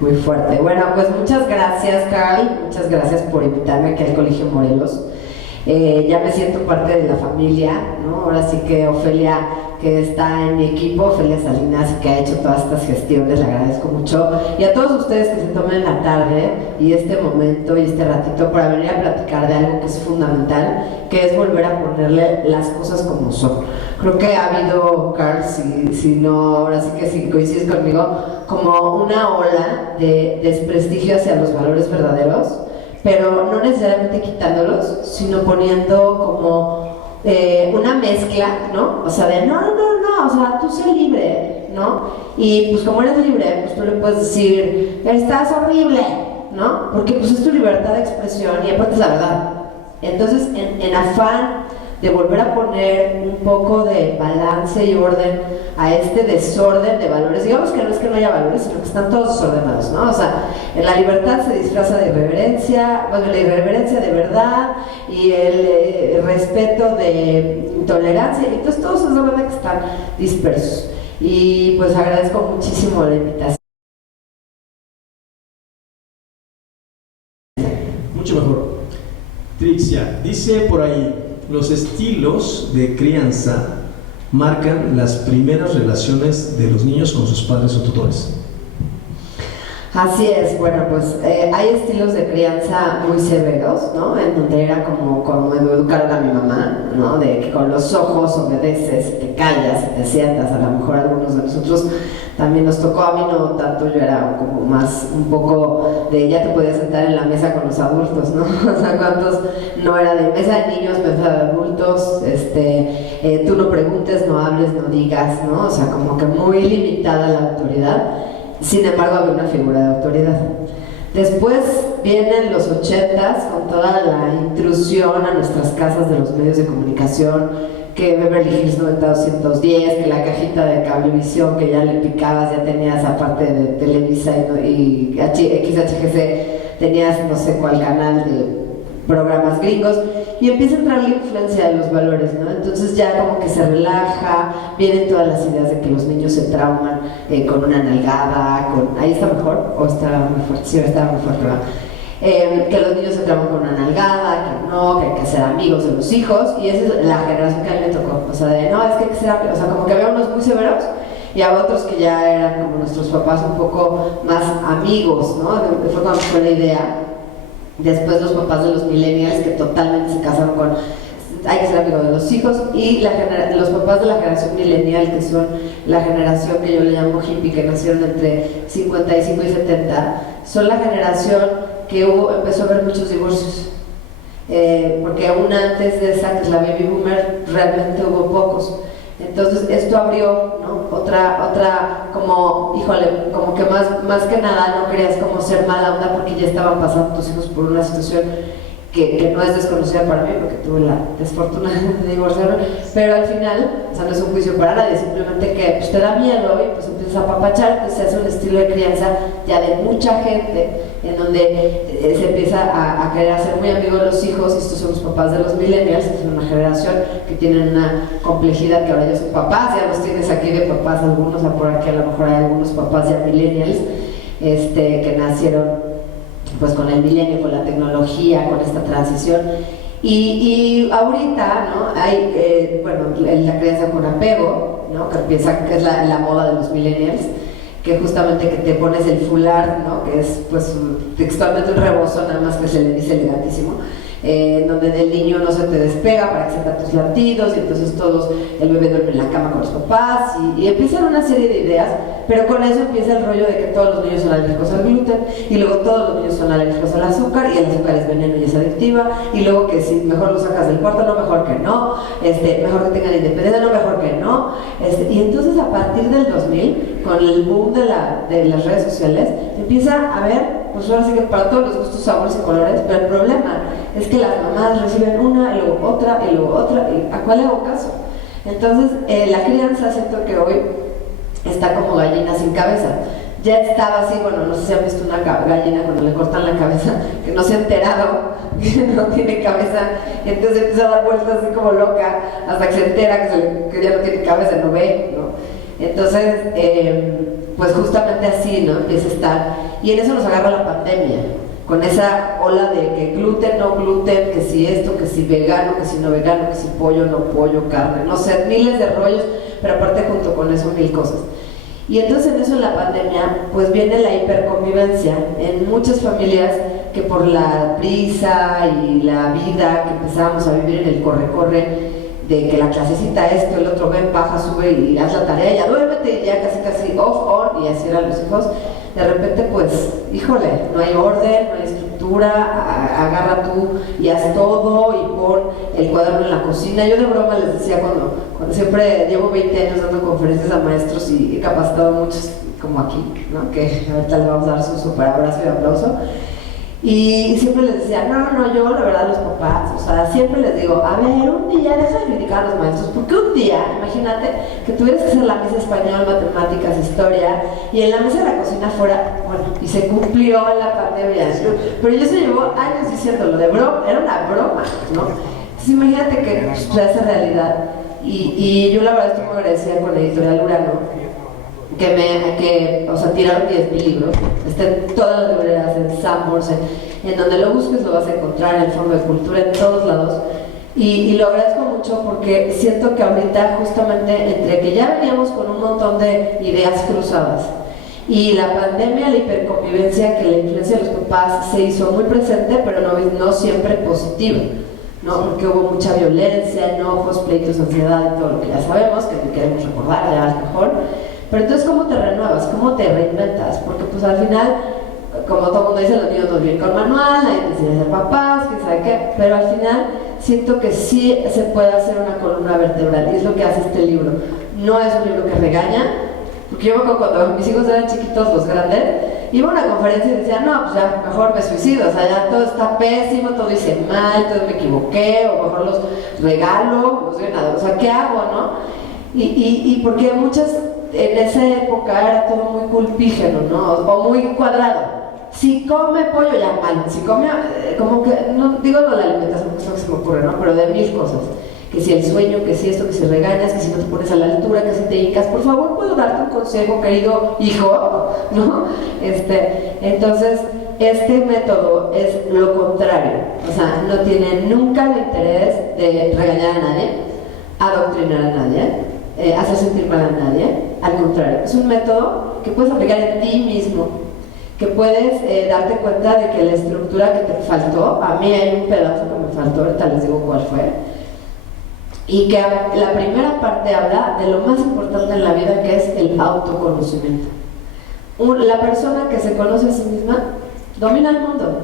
Muy fuerte. Bueno, pues muchas gracias, Carl. Muchas gracias por invitarme aquí al Colegio Morelos. Ya me siento parte de la familia, ¿no? Ahora sí que Ofelia, que está en mi equipo, Ofelia Salinas, que ha hecho todas estas gestiones, le agradezco mucho. Y a todos ustedes que se tomen la tarde y este momento y este ratito para venir a platicar de algo que es fundamental, que es volver a ponerle las cosas como son. Creo que ha habido, Carl, si no, ahora sí que si coincides conmigo, como una ola de desprestigio hacia los valores verdaderos, pero no necesariamente quitándolos, sino poniendo como una mezcla, ¿no? O sea, de no, o sea, tú sé libre, ¿no? Y pues como eres libre, pues tú le puedes decir, estás horrible, ¿no? Porque pues es tu libertad de expresión y aparte es la verdad. Entonces, en afán de volver a poner un poco de balance y orden a este desorden de valores, digamos que no es que no haya valores, sino que están todos desordenados, ¿no? O sea, en la libertad se disfraza de irreverencia, bueno, la irreverencia de verdad y el respeto de intolerancia, y entonces todos esos de verdad que están dispersos. Y pues agradezco muchísimo la invitación. Mucho mejor. Trixia, dice por ahí, los estilos de crianza marcan las primeras relaciones de los niños con sus padres o tutores. Así es, bueno, pues hay estilos de crianza muy severos, ¿no? En donde era como educaron a mi mamá, ¿no? De que con los ojos obedeces, te callas, te sientas. A lo mejor a algunos de nosotros también nos tocó, a mí no tanto, yo era como más un poco de ya te podías sentar en la mesa con los adultos, ¿no? O sea, cuántos no era de mesa de niños, mesa de adultos, tú no preguntes, no hables, no digas, ¿no? O sea, como que muy limitada la autoridad. Sin embargo, había una figura de autoridad. Después vienen los 80s con toda la intrusión a nuestras casas de los medios de comunicación, que Beverly Hills 90210, que la cajita de Cablevisión que ya le picabas, ya tenías aparte de Televisa y XHGC, tenías no sé cuál canal de programas gringos, y empieza a entrar la influencia de los valores, ¿no? Entonces ya como que se relaja, vienen todas las ideas de que los niños se trauman con una nalgada, ¿ahí está mejor? ¿O está muy fuerte? Sí, está muy fuerte, ¿verdad? Que los niños se trauman con una nalgada, que no, que hay que ser amigos de los hijos, y esa es la generación que a mí me tocó, o sea, de no, es que hay que ser amigos, o sea, como que había unos muy severos, y a otros que ya eran como nuestros papás un poco más amigos, ¿no? Fue cuando fue la idea. Después los papás de los millennials que totalmente se casaron con hay que ser amigo de los hijos, y los papás de la generación millennial, que son la generación que yo le llamo hippie, que nacieron entre 55 y 70, son la generación que empezó a haber muchos divorcios, porque aún antes de esa, que es la baby boomer, realmente hubo pocos. Entonces esto abrió, ¿no? otra como, híjole, como que más que nada no querías como ser mala onda porque ya estaban pasando tus hijos por una situación que no es desconocida para mí porque tuve la desfortuna de divorciarme, pero al final, o sea, no es un juicio para nadie, simplemente que pues, te da miedo y pues empiezas a apapachar, entonces se hace un estilo de crianza ya de mucha gente, en donde se empieza a querer hacer muy amigo de los hijos, y estos son los papás de los millennials, que son una generación que tienen una complejidad que ahora ya son papás, ya los tienes aquí de papás algunos, por aquí a lo mejor hay algunos papás ya millennials, que nacieron pues con el milenio, con la tecnología, con esta transición, y ahorita, ¿no? Hay, bueno, la crianza con apego, ¿no? Que es la moda de los millennials, que justamente que te pones el fular, ¿no? Que es pues textualmente un rebozo, nada más que se le dice elegantísimo, donde del niño no se te despega para que sepa tus latidos, y entonces el bebé duerme en la cama con los papás, y empiezan una serie de ideas, pero con eso empieza el rollo de que todos los niños son alérgicos al gluten, y luego todos los niños son alérgicos al azúcar, y el azúcar es veneno y es adictiva, y luego que si mejor lo sacas del cuarto, no, mejor que no, mejor que tengan independencia, no, mejor que no, y entonces a partir del 2000, con el boom de las redes sociales, empieza a haber, pues ahora sí que para todos los gustos, sabores y colores, pero el problema es que las mamás reciben una, y luego otra, y luego otra, y ¿a cuál le hago caso? Entonces, la crianza siento que hoy está como gallina sin cabeza. Ya estaba así, bueno, no sé si han visto una gallina cuando le cortan la cabeza, que no se ha enterado que no tiene cabeza, y entonces empieza a dar vueltas así como loca, hasta que se entera que ya no tiene cabeza, no ve, ¿no? Entonces, pues justamente así, ¿no? Empieza a estar, y en eso nos agarra la pandemia, con esa ola de que gluten, no gluten, que si esto, que si vegano, que si no vegano, que si pollo, no pollo, carne, no sé, miles de rollos, pero aparte junto con eso mil cosas. Y entonces en eso, en la pandemia, pues viene la hiperconvivencia en muchas familias que por la prisa y la vida que empezábamos a vivir en el corre-corre, de que la clasecita esto, el otro, ven, baja, sube y haz la tarea, ya duérmete, y ya casi off, on, y así eran los hijos. De repente, pues, híjole, no hay orden, no hay estructura, agarra tú y haz todo y pon el cuaderno en la cocina. Yo de broma les decía cuando siempre llevo 20 años dando conferencias a maestros y he capacitado a muchos como aquí, ¿no? Que ahorita le vamos a dar su super abrazo y aplauso. Y siempre les decía, no, yo la verdad los papás, o sea, siempre les digo, a ver, un día, deja de criticar a los maestros, porque un día, imagínate, que tuvieras que hacer la mesa español, matemáticas, historia, y en la mesa de la cocina fuera, bueno, y se cumplió en la pandemia, pero yo se llevó años diciéndolo, de broma, era una broma, ¿no? Entonces imagínate que se hace realidad, y yo la verdad estoy muy agradecida con la editorial Urano, o sea, tiraron 10,000 libros, está en todas las librerías, en Sanborns, en donde lo busques lo vas a encontrar, en el Fondo de Cultura, en todos lados, y lo agradezco mucho porque siento que ahorita justamente entre que ya veníamos con un montón de ideas cruzadas y la pandemia, la hiperconvivencia, que la influencia de los papás se hizo muy presente, pero no siempre positiva, ¿no? Porque hubo mucha violencia, enojos, pleitos, ansiedad y todo lo que ya sabemos, que no queremos recordar ya a lo mejor. Pero entonces, ¿cómo te renuevas? ¿Cómo te reinventas? Porque pues al final, como todo el mundo dice, los niños nos vienen con manual, nadie te enseña a ser papás, quién sabe qué, pero al final siento que sí se puede hacer una columna vertebral, y es lo que hace este libro. No es un libro que regaña, porque yo me acuerdo cuando mis hijos eran chiquitos, los grandes, iba a una conferencia y decía, no, pues ya, mejor me suicido, o sea, ya todo está pésimo, todo hice mal, todo me equivoqué, o mejor los regalo, no sé nada, o sea, ¿qué hago, no? Y porque muchas... En esa época era todo muy culpígeno, ¿no? O muy cuadrado. Si come pollo, ya mal. Si come, como que, no digo lo de la alimentación, que es lo que se me ocurre, ¿no? Pero de mil cosas. Que si el sueño, que si esto, que si regañas, que si no te pones a la altura, que si te hincas, por favor, ¿puedo darte un consejo, querido hijo? ¿No? Entonces, este método es lo contrario. O sea, no tiene nunca el interés de regañar a nadie, adoctrinar a nadie, hacer sentir mal a nadie. Al contrario, es un método que puedes aplicar en ti mismo, que puedes darte cuenta de que la estructura que te faltó, a mí hay un pedazo que me faltó, ahorita les digo cuál fue, y que la primera parte habla de lo más importante en la vida, que es el autoconocimiento. La persona que se conoce a sí misma domina el mundo.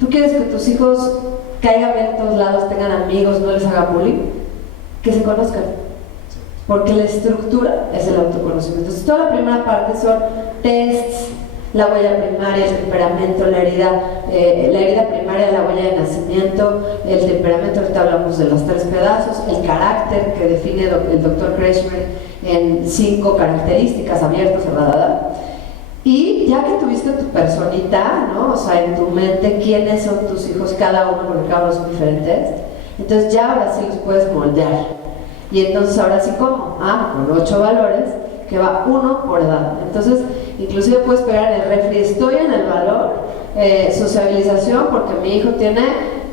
¿Tú quieres que tus hijos caigan bien en todos lados, tengan amigos, no les haga bullying? Que se conozcan. Porque la estructura es el autoconocimiento. Entonces, toda la primera parte son tests, la huella primaria, el temperamento, la herida primaria, la huella de nacimiento, el temperamento, ahorita hablamos de los 3 pedazos, el carácter que define el doctor Kretschmer en 5 características, abiertas, cerrada. Y ya que tuviste tu personita, ¿no? O sea, en tu mente, quiénes son tus hijos, cada uno, porque cada uno son diferentes, entonces ya ahora sí los puedes moldear. Y entonces ahora sí, ¿cómo? Con 8 valores, que va 1 por edad. Entonces, inclusive puedes pegar en el refri, estoy en el valor sociabilización, porque mi hijo tiene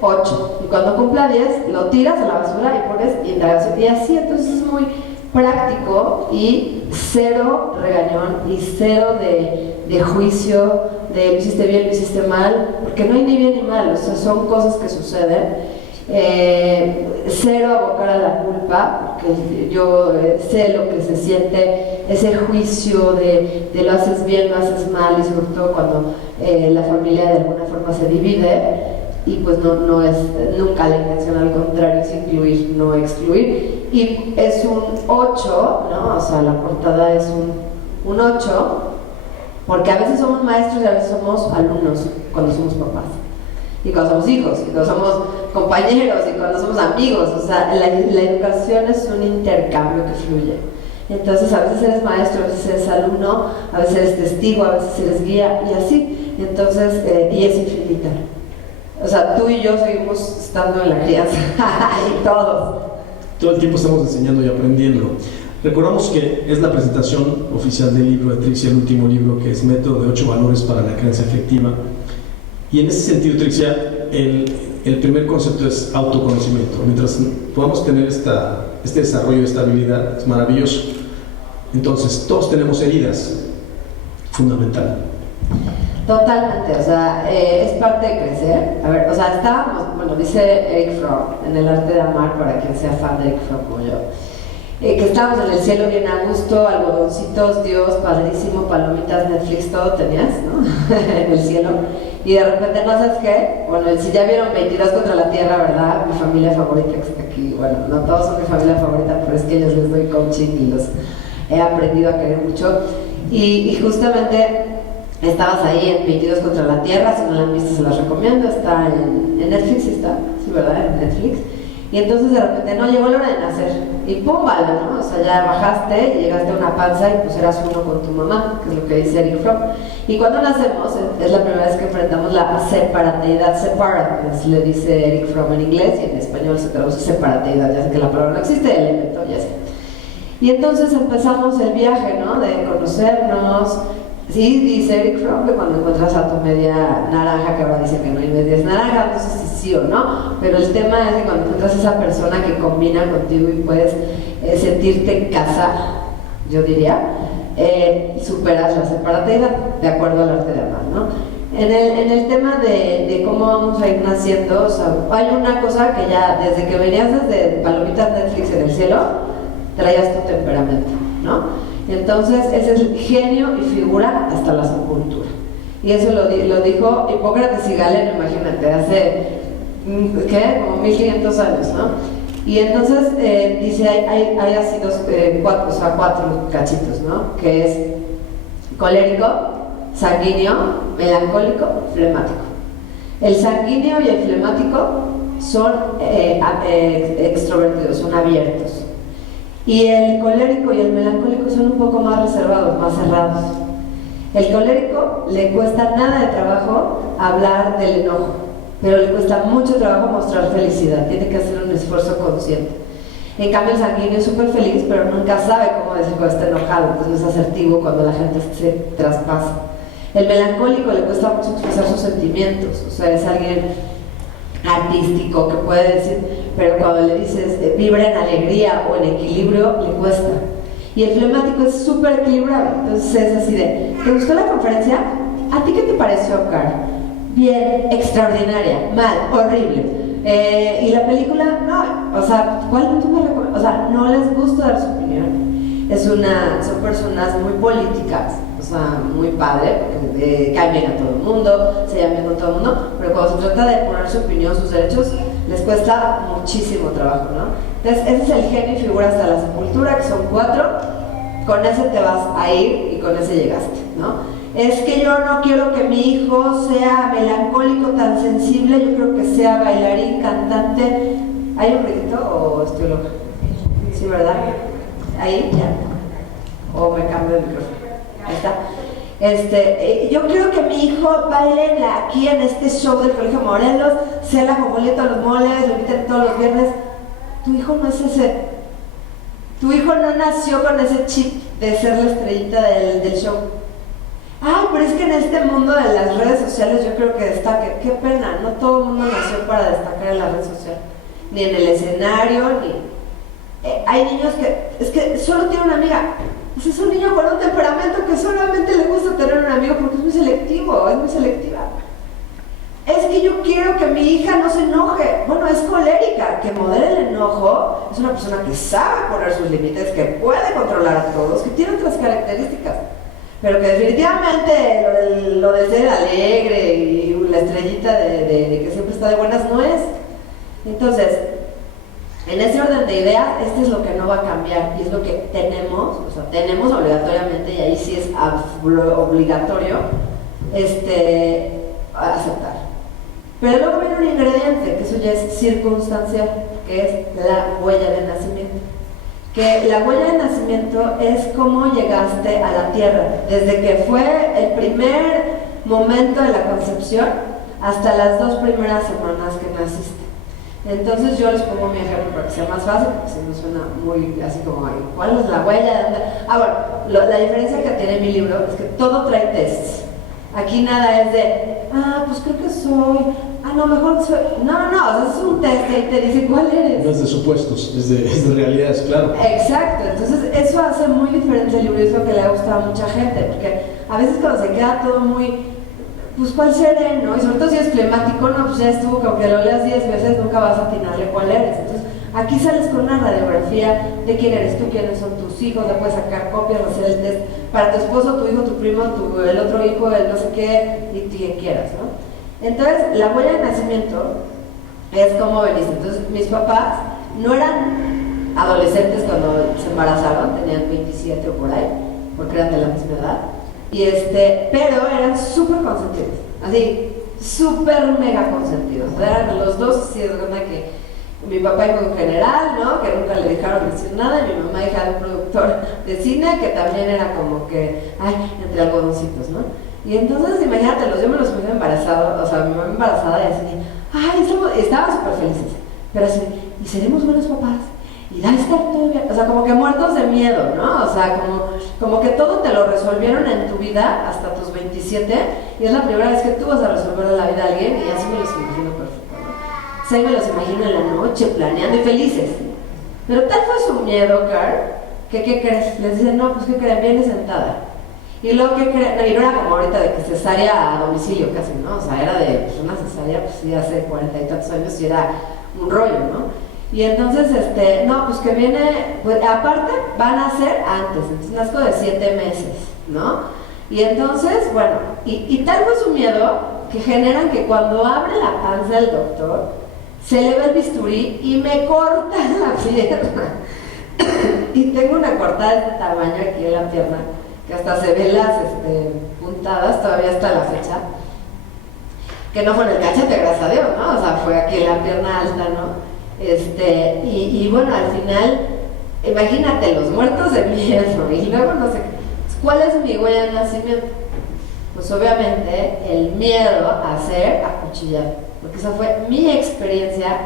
8. Y cuando cumpla 10, lo tiras a la basura y pones indagación. Y así, entonces es muy práctico y cero regañón y cero de juicio, de lo hiciste bien, lo hiciste mal, porque no hay ni bien ni mal, o sea, son cosas que suceden. Cero abocar a la culpa, porque yo sé lo que se siente ese juicio de lo haces bien, lo haces mal, y sobre todo cuando la familia de alguna forma se divide, y pues no es nunca la intención, al contrario, es incluir, no excluir. Y es un 8, ¿no? O sea, la portada es un 8, porque a veces somos maestros y a veces somos alumnos cuando somos papás. Y cuando somos hijos, y cuando somos compañeros, y cuando somos amigos, o sea, la educación es un intercambio que fluye. Entonces, a veces eres maestro, a veces eres alumno, a veces eres testigo, a veces eres guía, y así. Entonces, y es infinita. O sea, tú y yo seguimos estando en la crianza, y todos. Todo el tiempo estamos enseñando y aprendiendo. Recordamos que es la presentación oficial del libro de Trixia, el último libro, que es Método de 8 Valores para la Creencia Efectiva. Y en ese sentido, Trixia, el primer concepto es autoconocimiento. Mientras podamos tener este desarrollo, esta habilidad, es maravilloso. Entonces, todos tenemos heridas, fundamental. Totalmente, o sea, es parte de crecer. A ver, o sea, estábamos, bueno, dice Eric Fromm, en El Arte de Amar, para quien sea fan de Eric Fromm como yo, que estábamos en el cielo bien a gusto, algodoncitos, Dios, padrísimo, palomitas, Netflix, todo tenías, ¿no? En el cielo. Y de repente, ¿no sabes qué? Bueno, si ya vieron 22 contra la Tierra, ¿verdad? Mi familia favorita que está aquí, bueno, no todos son mi familia favorita, pero es que ellos les doy coaching y los he aprendido a querer mucho. Y justamente estabas ahí en 22 contra la Tierra, si no la han visto se las recomiendo, está en Netflix, está, sí, ¿verdad? En Netflix. Y entonces de repente, no, llegó la hora de nacer, y pum, vale, ¿no? O sea, ya bajaste y llegaste a una panza y pues eras uno con tu mamá, que es lo que dice Eric Fromm. Y cuando nacemos, es la primera vez que enfrentamos la separateidad, separateness, le dice Eric Fromm en inglés, y en español se traduce separateidad, ya sé que la palabra no existe, el elemento, ya sé. Y entonces empezamos el viaje, ¿no? De conocernos. Sí, dice Eric Fromm que cuando encuentras a tu media naranja, que ahora dice que no hay medias naranjas, no sé si sí o no, pero el tema es que cuando encuentras a esa persona que combina contigo y puedes sentirte en casa, yo diría, superas la separateidad, de acuerdo al arte de amar, ¿no? En el tema de cómo vamos a ir naciendo, o sea, hay una cosa que ya desde que venías desde palomitas Netflix en el cielo, traías tu temperamento, ¿no? Entonces ese es el genio y figura hasta la sepultura. Y eso lo dijo Hipócrates y Galeno, imagínate, hace, ¿qué? Como 1500 años, ¿no? Y entonces dice, hay así cuatro cachitos, ¿no? Que es colérico, sanguíneo, melancólico, flemático. El sanguíneo y el flemático son extrovertidos, son abiertos. Y el colérico y el melancólico son un poco más reservados, más cerrados. El colérico le cuesta nada de trabajo hablar del enojo, pero le cuesta mucho trabajo mostrar felicidad, tiene que hacer un esfuerzo consciente. En cambio el sanguíneo es súper feliz, pero nunca sabe cómo decir cuando está enojado, entonces no es asertivo cuando la gente se traspasa. El melancólico le cuesta mucho expresar sus sentimientos, o sea, es alguien artístico que puede decir, pero cuando le dices vibra en alegría o en equilibrio, le cuesta. Y el flemático es súper equilibrado, entonces es así de, ¿te gustó la conferencia? ¿A ti qué te pareció, Car? Bien, extraordinaria, mal, horrible. Y la película, no, o sea, ¿cuál tú me recomiendas? O sea, no les gusta dar su opinión. Son personas muy políticas, o sea, muy padre, porque caen bien a todo el mundo, se llevan bien con todo el mundo, pero cuando se trata de poner su opinión, sus derechos, les cuesta muchísimo trabajo, ¿no? Entonces, ese es el genio y figura hasta la sepultura, que son 4, con ese te vas a ir y con ese llegaste, ¿no? Es que yo no quiero que mi hijo sea melancólico, tan sensible, yo creo que sea bailarín, cantante. ¿Hay un ruidito o estoy loca? Sí, ¿verdad? Ahí, ya. O me cambio de micrófono. Ahí está. Yo quiero que mi hijo baile aquí en este show del Colegio Morelos, sea la jomoleta a los moles, lo inviten todos los viernes. Tu hijo no es ese. Tu hijo no nació con ese chip de ser la estrellita del show. Ay, pero es que en este mundo de las redes sociales yo creo que destaque. Qué pena, no todo el mundo nació para destacar en la red social. Ni en el escenario, ni... hay niños que, es que solo tiene una amiga. Ese es un niño con un temperamento que solamente le gusta tener un amigo porque es muy selectivo, es muy selectiva. Es que yo quiero que mi hija no se enoje. Bueno, es colérica, que modera el enojo, es una persona que sabe poner sus límites, que puede controlar a todos, que tiene otras características, pero que definitivamente lo de ser alegre y la estrellita de que siempre está de buenas no es. Entonces, en ese orden de ideas, esto es lo que no va a cambiar y es lo que tenemos, o sea, tenemos obligatoriamente, y ahí sí es obligatorio, aceptar. Pero luego viene un ingrediente, que eso ya es circunstancial, que es la huella de nacimiento. Que la huella de nacimiento es cómo llegaste a la tierra, desde que fue el primer momento de la concepción hasta las 2 primeras semanas que naciste. Entonces yo les pongo mi ejemplo para que sea más fácil, porque si no suena muy así como, ¿cuál es la huella? Bueno, la diferencia que tiene mi libro es que todo trae tests. Aquí nada es de, pues creo que soy, no, mejor soy. No, o sea, es un test y te dice cuál eres. No es de supuestos, es de realidades, claro. Exacto, entonces eso hace muy diferente el libro y es lo que le ha gustado a mucha gente, porque a veces cuando se queda todo muy, pues cuál seré, ¿no? Y sobre todo si es flemático, no, pues ya estuvo, que aunque lo leas 10 veces nunca vas a atinarle cuál eres. Entonces aquí sales con una radiografía de quién eres tú, quiénes son tus hijos, le puedes sacar copias, hacer el test para tu esposo, tu hijo, tu primo, el otro hijo, el no sé qué, y quien quieras, ¿no? Entonces la huella de nacimiento es como veniste. Entonces mis papás no eran adolescentes cuando se embarazaron, tenían 27 o por ahí, porque eran de la misma edad. Pero eran súper consentidos, así, súper mega consentidos. Eran los dos, sí, es verdad que mi papá hijo en general, ¿no? Que nunca le dejaron decir nada, y mi mamá hija de un productor de cine, que también era como que, entre algodoncitos, ¿no? Y entonces, imagínatelos, yo me los puse embarazado, o sea, mi mamá embarazada y así, estaban súper felices, pero así, ¿y seremos buenos papás? Y da estar todo bien, o sea, como que muertos de miedo, ¿no? O sea, como que todo te lo resolvieron en tu vida hasta tus 27 y es la primera vez que tú vas a resolver la vida a alguien y así me los imagino perfecto, ¿no? O sea, me los imagino en la noche planeando y felices. Pero tal fue su miedo, Carl, que ¿qué crees? Les dicen, no, pues ¿qué creen? Viene sentada. Y luego, ¿qué creen? No, y no era como ahorita de que cesárea a domicilio casi, ¿no? O sea, era de pues, una cesárea, pues sí, hace 40 y tantos años y era un rollo, ¿no? Y entonces, no, pues que viene, pues aparte van a ser antes, entonces nazco de 7 meses, ¿no? Y entonces, bueno, y tal fue su miedo que generan que cuando abre la panza el doctor, se le ve el bisturí y me corta la pierna. Y tengo una cortada de este tamaño aquí en la pierna, que hasta se ven las puntadas, todavía hasta la fecha, que no fue en el cachete, gracias a Dios, ¿no? O sea, fue aquí en la pierna alta, ¿no? Y bueno, al final, imagínate los muertos de miedo, y luego no sé, ¿cuál es mi huella de nacimiento? Pues obviamente el miedo a ser acuchillado, porque esa fue mi experiencia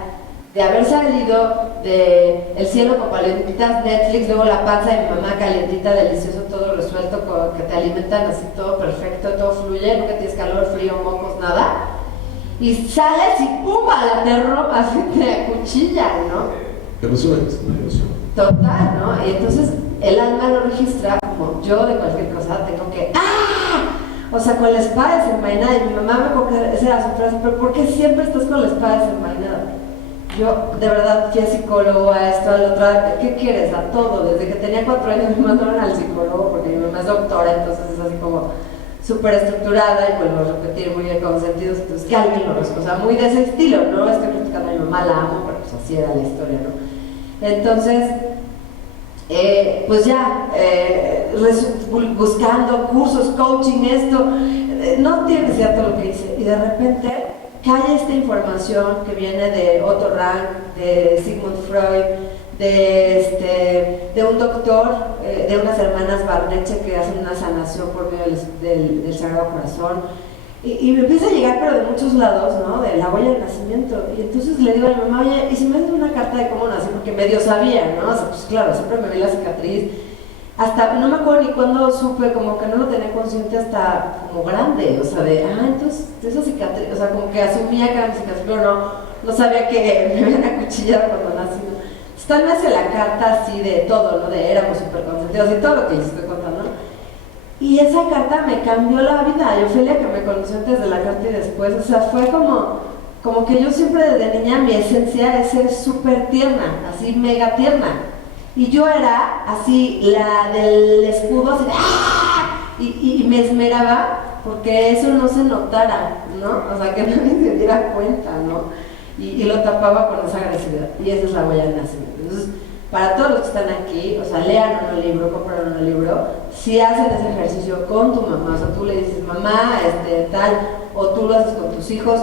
de haber salido de El cielo con palomitas, Netflix, luego la panza de mi mamá calientita, delicioso, todo resuelto, que te alimentan así, todo perfecto, todo fluye, nunca tienes calor, frío, mocos, nada. Y sales y ¡pum! A la terror, así te acuchillan, ¿no? Pero es una ilusión. Total, ¿no? Y entonces el alma lo registra como yo de cualquier cosa tengo que o sea, con la espada desenvainada. Y mi mamá me acuerdo que esa era su frase, pero ¿por qué siempre estás con la espada desenvainada? Yo de verdad fui a psicólogo, a esto, a lo otro, ¿qué quieres? A todo. Desde que tenía 4 años me mandaron al psicólogo porque mi mamá es doctora, entonces es así como súper estructurada y vuelvo a repetir muy bien consentidos, entonces que alguien lo resuelva, o sea, muy de ese estilo, no estoy criticando a mi mamá, la amo, pero pues así era la historia, ¿no? Entonces, pues ya, buscando cursos, coaching, esto, no tiene cierto lo que hice, y de repente cae esta información que viene de Otto Rank, de Sigmund Freud, de un doctor, de unas hermanas Barneche que hacen una sanación por medio del Sagrado Corazón, y me empieza a llegar, pero de muchos lados, ¿no? De la huella del nacimiento. Y entonces le digo a mi mamá, oye, ¿y si me haces una carta de cómo nací? Porque medio sabía, ¿no? O sea, pues claro, siempre me vi la cicatriz. Hasta, no me acuerdo ni cuándo supe, como que no lo tenía consciente hasta como grande, o sea, entonces, esa cicatriz, o sea, como que asumía que era mi cicatriz, pero no sabía que me habían acuchillado cuando nací, ¿no? Tal vez en la carta así de todo, ¿no? De éramos súper consentidos y todo lo que les estoy contando. Y esa carta me cambió la vida. Y Ofelia, que me conoció antes de la carta y después, o sea, fue como que yo siempre desde niña mi esencia es ser súper tierna, así mega tierna. Y yo era así, la del escudo, así de ¡ah! Y me esmeraba porque eso no se notara, ¿no? O sea, que nadie se diera cuenta, ¿no? Y lo tapaba con esa agresividad, y esa es la huella del nacimiento. Entonces, para todos los que están aquí, o sea, lean un libro, compran un libro, si hacen ese ejercicio con tu mamá, o sea, tú le dices, mamá, tal, o tú lo haces con tus hijos,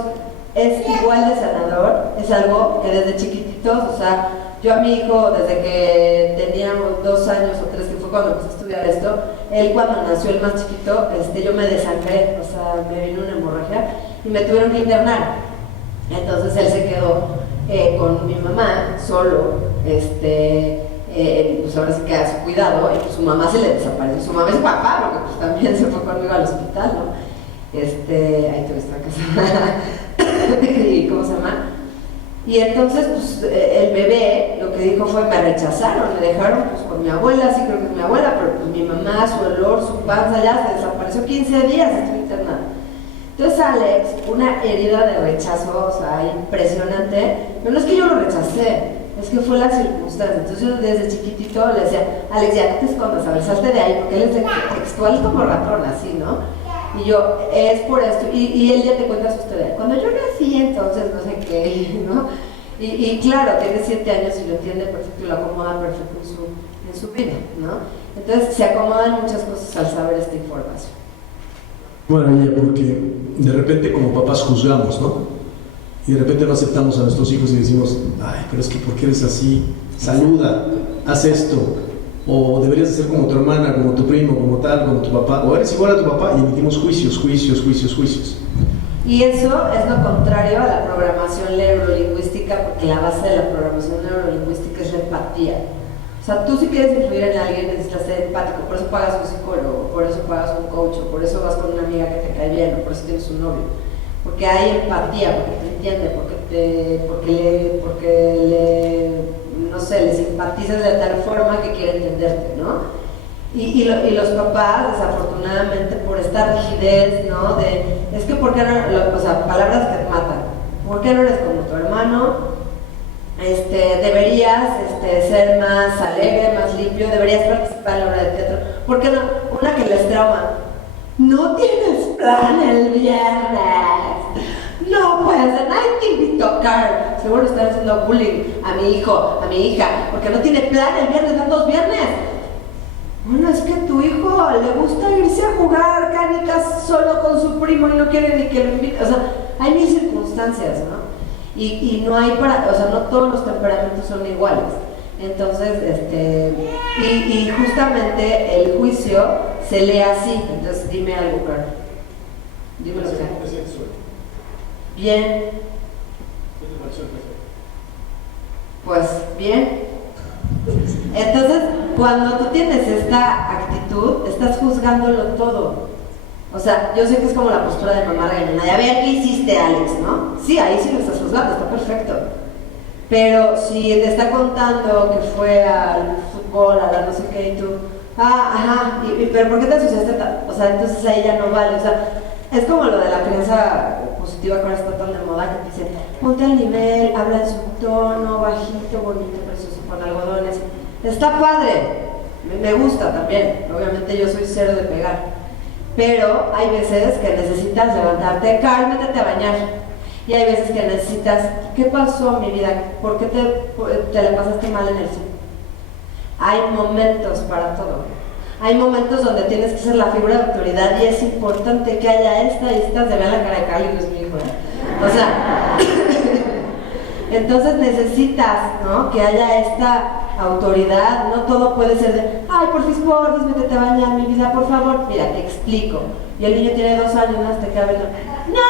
es igual de sanador, es algo que desde chiquititos, o sea, yo a mi hijo, desde que teníamos 2 años o 3, que fue cuando empecé a estudiar esto, él cuando nació el más chiquito, yo me desangré, o sea, me vino una hemorragia, y me tuvieron que internar. Entonces él se quedó con mi mamá, solo, pues ahora sí que a su cuidado, y pues su mamá se le desapareció. Su mamá es papá, porque pues también se fue conmigo al hospital, ¿no? Ahí tuve esta casa. ¿Y cómo se llama? Y entonces, pues, el bebé lo que dijo fue, me rechazaron, me dejaron pues con mi abuela, sí creo que es mi abuela, pero pues mi mamá, su olor, su panza, ya se desapareció 15 días, estuve internada. Entonces Alex, una herida de rechazo, o sea, impresionante, pero no es que yo lo rechacé, es que fue la circunstancia. Entonces yo desde chiquitito le decía, Alex, ya no te escondas, a ver, salte de ahí, porque él es de textual como ratón, así, ¿no? Y yo, es por esto, y él ya te cuenta su historia. Cuando yo nací, entonces, no sé qué, ¿no? Y claro, tiene 7 años y lo entiende perfecto y lo acomoda perfecto en su vida, ¿no? Entonces se acomodan muchas cosas al saber esta información. Bueno, ella, porque de repente como papás juzgamos, ¿no? Y de repente no aceptamos a nuestros hijos y decimos, ay, pero es que ¿por qué eres así? Saluda, haz esto. O deberías ser como tu hermana, como tu primo, como tal, como tu papá, o eres igual a tu papá, y emitimos juicios. Y eso es lo contrario a la programación neurolingüística, porque la base de la programación neurolingüística es la empatía. O sea, tú si quieres influir en alguien necesitas ser empático, por eso pagas un psicólogo, por eso pagas un coach, o por eso vas con una amiga que te cae bien, o por eso tienes un novio. Porque hay empatía, porque te entiende, porque le no sé, le simpatizas de tal forma que quiere entenderte, ¿no? Y los papás, desafortunadamente, por esta rigidez, ¿no? Es que, ¿por qué no? O sea, palabras que te matan. ¿Por qué no eres como tu hermano? Deberías ser más alegre, más limpio, deberías participar en la obra de teatro. ¿Por qué no? Una que les trauma. No tienes plan el viernes. No puede ser, nadie te invitó a tocar. Seguro están haciendo bullying a mi hijo, a mi hija, porque no tiene plan el viernes, dan 2 viernes. Bueno, es que a tu hijo le gusta irse a jugar canicas solo con su primo y no quiere ni que lo invite. O sea, hay 1000 circunstancias, ¿no? Y no hay o sea, no todos los temperamentos son iguales. Entonces, y justamente el juicio se lee así. Entonces, dime algo, Carlos. Dime lo que sea. Bien. ¿Qué te pareció el café? Pues bien. Entonces, cuando tú tienes esta actitud, estás juzgándolo todo. O sea, yo sé que es como la postura de mamá regañona, de a ver, ¿qué hiciste, Alex? ¿No? Sí, ahí sí lo estás juzgando, está perfecto. Pero si te está contando que fue al fútbol, a la no sé qué, y tú, pero ¿por qué te asociaste? O sea, entonces ahí ya no vale. O sea, es como lo de la crianza positiva que ahora está tan de moda, que dicen, ponte al nivel, habla en su tono, bajito, bonito, precioso, con algodones. Está padre, me gusta también. Obviamente yo soy cero de pegar. Pero hay veces que necesitas levantarte, Carl, métete a bañar. Y hay veces que necesitas, ¿qué pasó, mi vida? ¿Por qué te la pasaste mal en el fin? Hay momentos para todo. Hay momentos donde tienes que ser la figura de autoridad y es importante que haya esta y estas de ver la cara de Carl y no es mi hijo. O sea, entonces necesitas, ¿no? Que haya esta autoridad, no todo puede ser de, ay, porfis, métete a bañar, mi vida, por favor. Mira, te explico. Y el niño tiene 2 años, ¿no? Te queda viendo, no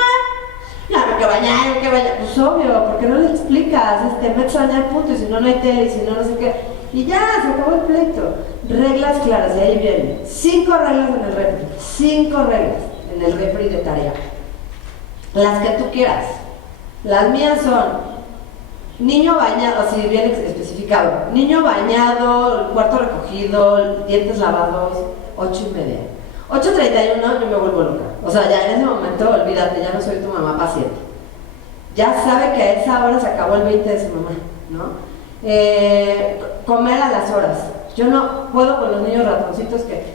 hay que bañar. Pues obvio, porque no le explicas, metes a bañar, punto, y si no, no hay tele, y si no, no sé qué. Y ya, se acabó el pleito. Reglas claras, y ahí vienen. 5 reglas en el refri. 5 reglas en el refri de tarea. Las que tú quieras. Las mías son niño bañado, así bien especificado. Niño bañado, cuarto recogido, dientes lavados, 8:30. 8:31 yo me vuelvo loca. O sea, ya en ese momento, olvídate, ya no soy tu mamá paciente. Ya sabe que a esa hora se acabó el 20 de su mamá, ¿no? Comer a las horas. Yo no puedo con los niños ratoncitos que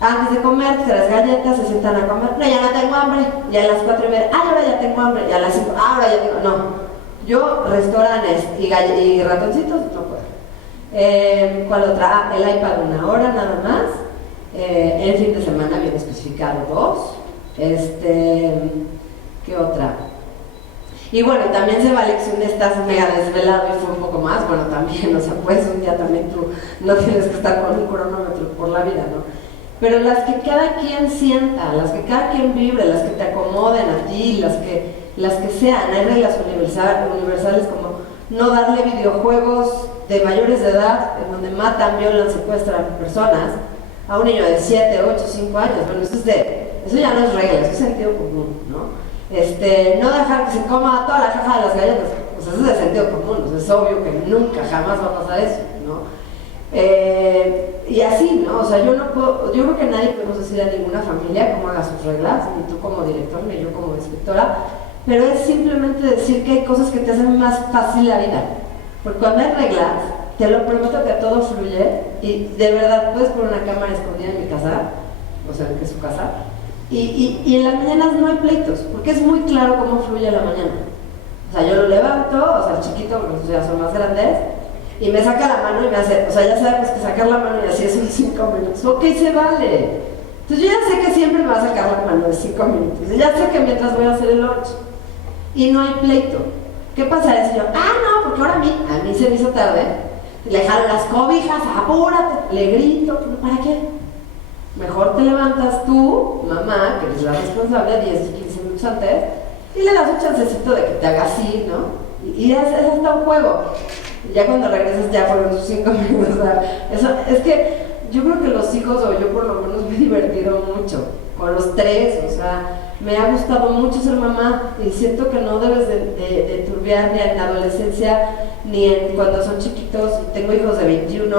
antes de comer, se las galletas, se sientan a comer. No, ya no tengo hambre. Ya a las 4:30, ahora ya tengo hambre. Y a las 5, ahora ya tengo. No. Yo, restaurantes y ratoncitos, no puedo. ¿Cuál otra? El iPad 1 hora nada más. El fin de semana bien especificado 2. ¿Qué otra? Y bueno, también se vale que si un día estás mega desvelado y fue un poco más, bueno, también, o sea, pues un día también tú no tienes que estar con un cronómetro por la vida, ¿no? Pero las que cada quien sienta, las que cada quien vibre, las que te acomoden a ti, las que sean, hay reglas universales como no darle videojuegos de mayores de edad, en donde matan, violan, secuestran personas, a un niño de 7, 8, 5 años. Bueno, eso ya no es regla, eso es sentido común, ¿no? No dejar que se coma toda la caja de las galletas, pues eso es de sentido común, o sea, es obvio que nunca, jamás va a pasar eso, ¿no? Y así, ¿no? O sea, yo creo que nadie podemos decir a ninguna familia cómo haga sus reglas, ni tú como director, ni yo como inspectora, pero es simplemente decir que hay cosas que te hacen más fácil la vida. Porque cuando hay reglas, te lo prometo que todo fluye, y de verdad puedes poner una cámara escondida en mi casa, o sea, que es su casa, y en las mañanas no hay pleitos, porque es muy claro cómo fluye la mañana. O sea, yo lo levanto, o sea, el chiquito, porque los ya son más grandes, y me saca la mano y me hace, o sea, ya sabes que sacar la mano y así es un 5 minutos. Ok, se vale. Entonces yo ya sé que siempre me va a sacar la mano de 5 minutos. Ya sé que mientras voy a hacer el lunch. Y no hay pleito. ¿Qué pasaría si yo, no, porque ahora a mí se me hizo tarde, le jalo las cobijas, apúrate, le grito, ¿para qué? Mejor te levantas tú, mamá, que eres la responsable, 10 o 15 minutos antes, y le das un chancecito de que te haga así, ¿no? Y es hasta un juego. Ya cuando regresas ya fueron sus 5 minutos. O sea, eso, es que yo creo que los hijos, o yo por lo menos me he divertido mucho con los 3, o sea, me ha gustado mucho ser mamá y siento que no debes de turbiar ni en la adolescencia ni cuando son chiquitos. Tengo hijos de 21,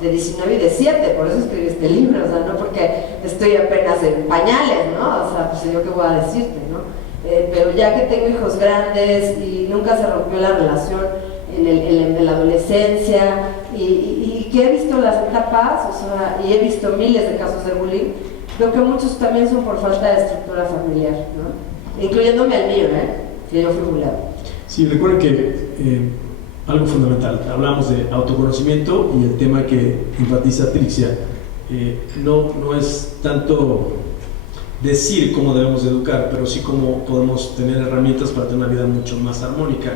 de 19 y de 7, por eso escribí este libro, o sea, no porque estoy apenas en pañales, ¿no? O sea, pues yo qué voy a decirte, ¿no? Pero ya que tengo hijos grandes y nunca se rompió la relación en la adolescencia y que he visto las etapas, o sea, y he visto miles de casos de bullying, creo que muchos también son por falta de estructura familiar, ¿no? Incluyéndome al mío, que yo fui bulliado. Sí, recuerden que algo fundamental, hablamos de autoconocimiento y el tema que enfatiza Trixia, no es tanto decir cómo debemos de educar, pero sí cómo podemos tener herramientas para tener una vida mucho más armónica.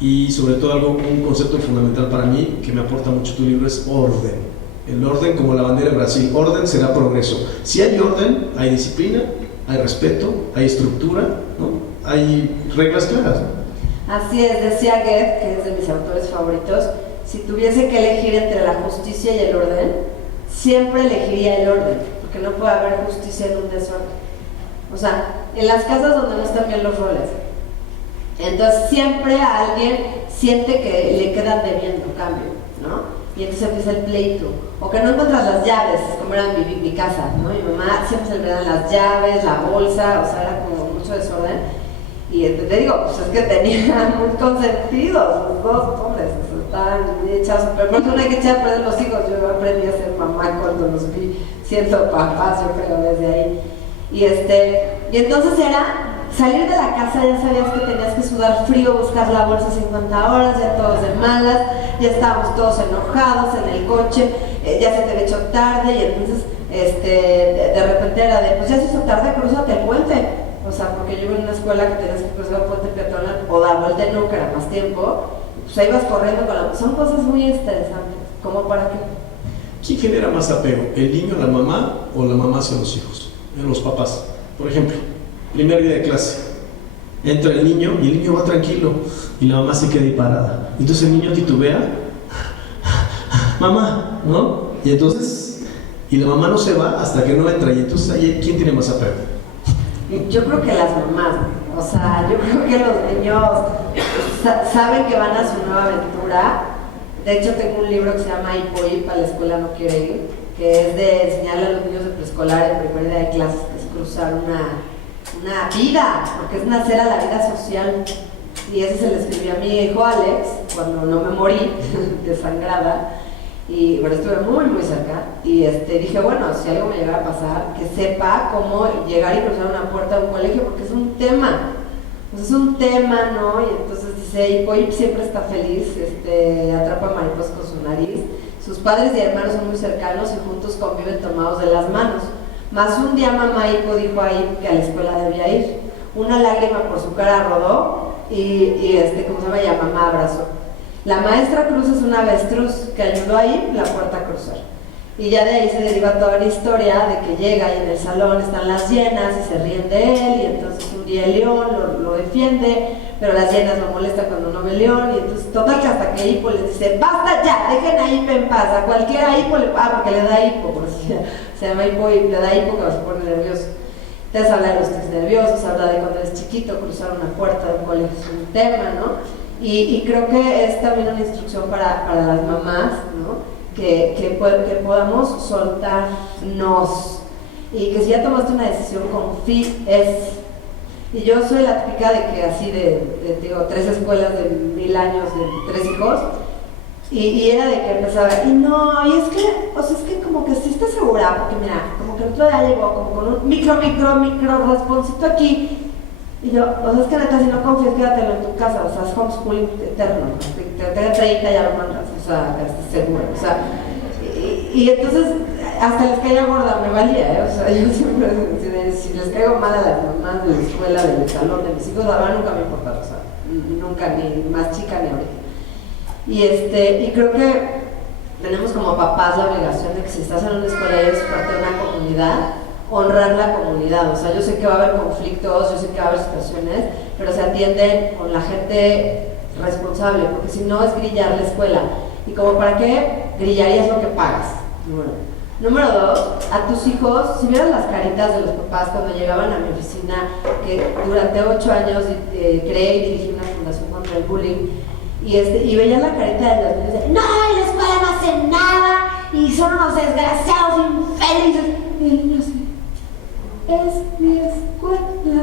Y sobre todo un concepto fundamental para mí que me aporta mucho tu libro es orden. El orden como la bandera de Brasil, orden será progreso. Si hay orden, hay disciplina, hay respeto, hay estructura, ¿no? Hay reglas claras, ¿no? Así es, decía Goethe, que es de mis autores favoritos, si tuviese que elegir entre la justicia y el orden, siempre elegiría el orden, porque no puede haber justicia en un desorden. O sea, en las casas donde no están bien los roles, entonces siempre a alguien siente que le quedan debiendo cambio, ¿no? Y entonces empieza el pleito, o que no encuentras las llaves, como era mi casa, ¿no? Mi mamá siempre se le dan las llaves, la bolsa, o sea, era como mucho desorden. Y te digo, pues es que tenían muy consentidos los dos hombres, o sea, estaban muy echados, pero por eso no hay que echar a perder los hijos. Yo aprendí a ser mamá cuando los vi siendo papás, yo creo, desde ahí. Y entonces era salir de la casa, ya sabías que tenías que sudar frío, buscar la bolsa 50 horas, ya todos de malas, ya estábamos todos enojados en el coche, ya se te había hecho tarde, y entonces de repente era de, pues ya se hizo tarde, cruzate el puente. O sea, porque yo iba en una escuela que tenías que cruzar el puente peatonal o dar vuelta en U, que era más tiempo, pues ahí ibas corriendo con la... Son cosas muy interesantes, ¿cómo para qué? ¿Quién genera más apego? ¿El niño a la mamá o la mamá hacia los hijos? Los papás. Por ejemplo, primer día de clase, entra el niño y el niño va tranquilo y la mamá se queda ahí parada. Entonces el niño titubea, mamá, ¿no? Y entonces, y la mamá no se va hasta que no entra, y entonces ahí, ¿quién tiene más apego? Yo creo que las mamás, o sea, yo creo que los niños saben que van a su nueva aventura. De hecho, tengo un libro que se llama Hipohip, a la escuela no quiere ir, que es de enseñarle a los niños de preescolar en primer día de clases, que es cruzar una vida, porque es nacer a la vida social. Y ese se le escribí a mi hijo Alex cuando no me morí desangrada, y bueno, estuve muy muy cerca, y dije, bueno, si algo me llegara a pasar, que sepa cómo llegar y cruzar una puerta de un colegio, porque es un tema, pues es un tema, ¿no? Y entonces dice, Hipohip siempre está feliz, atrapa mariposas con su nariz, sus padres y hermanos son muy cercanos y juntos conviven tomados de las manos. Más un día mamá Hipo dijo ahí que a la escuela debía ir, una lágrima por su cara rodó, y ¿cómo se llama? Y a mamá abrazó. La maestra Cruz es una avestruz que ayudó a ir la puerta a cruzar. Y ya de ahí se deriva toda la historia de que llega y en el salón están las llenas y se ríen de él, y entonces un día y el león lo defiende, pero las hienas lo molestan cuando no ve león, y entonces total que hasta que Hippo les dice, basta ya, dejen a Hippo en paz, a cualquiera Hippo porque le da Hippo, por si se llama Hippo y le da Hippo que se pone nervioso. Entonces habla de los tics nerviosos, habla de cuando eres chiquito, cruzar una puerta de un colegio es un tema, ¿no? Y creo que es también una instrucción para las mamás, ¿no? Que podamos soltarnos, y que si ya tomaste una decisión, y yo soy la típica de que así digo, 3 escuelas de 1000 años, de 3 hijos, y era de que empezaba, y es que como que sí estás segura, porque mira, como que el otro día llegó como con un micro responcito aquí, y yo, o sea, es que neta, si no confías, quédatelo en tu casa, o sea, es homeschooling eterno, te 30 ya lo mandas, o sea, que estés segura, o sea, y entonces, hasta les caía gorda, me valía, o sea, yo siempre, si les caigo mal a las mamás de la escuela, del salón, de mis hijos, la verdad nunca me importa, o sea, nunca, ni más chica ni ahorita. Y creo que tenemos como papás la obligación de que si estás en una escuela y eres parte de una comunidad, honrar la comunidad. O sea, yo sé que va a haber conflictos, yo sé que va a haber situaciones, pero se atienden con la gente responsable, porque si no es grillar la escuela. ¿Y como para qué? Grillarías lo que pagas. Número 2, a tus hijos, si vieras las caritas de los papás cuando llegaban a mi oficina, que durante 8 años creé y dirigí una fundación contra el bullying, y veían la carita de los niños de, no, en la escuela no hacen nada, y son unos desgraciados, infelices, y el niño así, es mi escuela.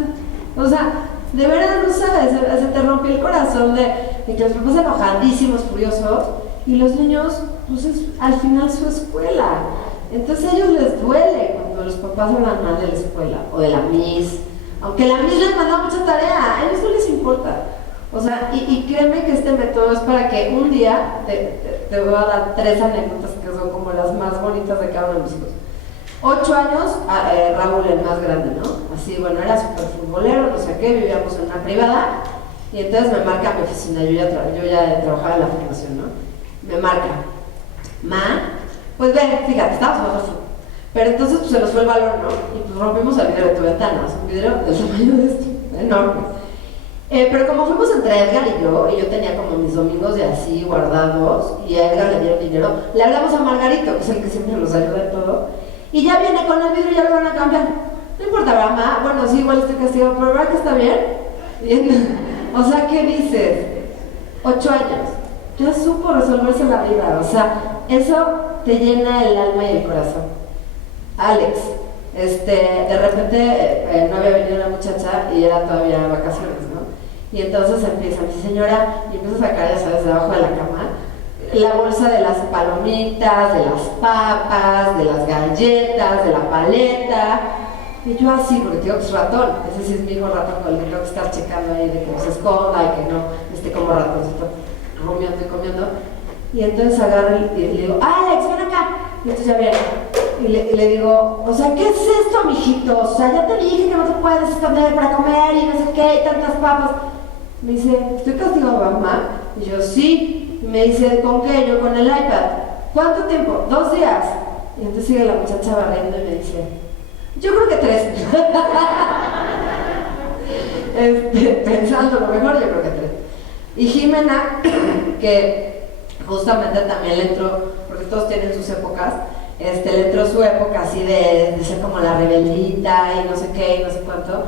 O sea, de verdad no sabes, se te rompió el corazón de que los papás enojadísimos, furiosos, y los niños, pues es al final su escuela. Entonces a ellos les duele cuando los papás hablan mal de la escuela o de la Miss, aunque la Miss les mandó mucha tarea, a ellos no les importa. O sea, y créeme que este método es para que un día te voy a dar 3 anécdotas que son como las más bonitas de cada uno de mis hijos. 8 años, Raúl, el más grande, ¿no? Así, bueno, era súper futbolero, no sé qué, vivíamos en una privada, y entonces me marca mi oficina, yo ya trabajaba en la fundación, ¿no? Me marca, pues ven, fíjate, estábamos jugando fútbol, pero entonces pues, se nos fue el balón, ¿no? Y pues rompimos el vidrio de tu ventana, un vidrio del tamaño de esto, enorme. Pero como fuimos entre Edgar y yo tenía como mis domingos de así guardados, y a Edgar le dieron dinero, le hablamos a Margarito, que es el que siempre nos ayuda en todo, y ya viene con el vidrio y ya lo van a cambiar. No importa, mamá, bueno, sí, igual estoy castigado, pero ¿verdad que está bien? O sea, ¿qué dices? 8 años, ya supo resolverse la vida, o sea, eso te llena el alma y el corazón. Alex, de repente no había venido la muchacha y era todavía vacaciones, ¿no? Y entonces empieza, mi señora, y empieza a sacar, ya sabes, debajo de la cama, la bolsa de las palomitas, de las papas, de las galletas, de la paleta. Y yo así, porque digo que es ratón, ese sí es mi hijo ratón, con el que tengo que estar checando ahí de que no se esconda y que no esté como ratoncito rumiando y comiendo. Y entonces agarro y le digo, Alex, ven acá. Y entonces ya viene. Y le digo, o sea, ¿qué es esto, mijito? O sea, ya te dije que no te puedes esconder para comer y no sé qué, y tantas papas. Me dice, ¿estoy castigado, mamá? Y yo, sí. Y me dice, ¿con qué? Yo, con el iPad. ¿Cuánto tiempo? 2 días. Y entonces sigue la muchacha barriendo y me dice, yo creo que 3. Pensando lo mejor, yo creo que 3. Y Jimena, que justamente también le entró, porque todos tienen sus épocas, le entró su época así de ser como la rebeldita y no sé qué y no sé cuánto.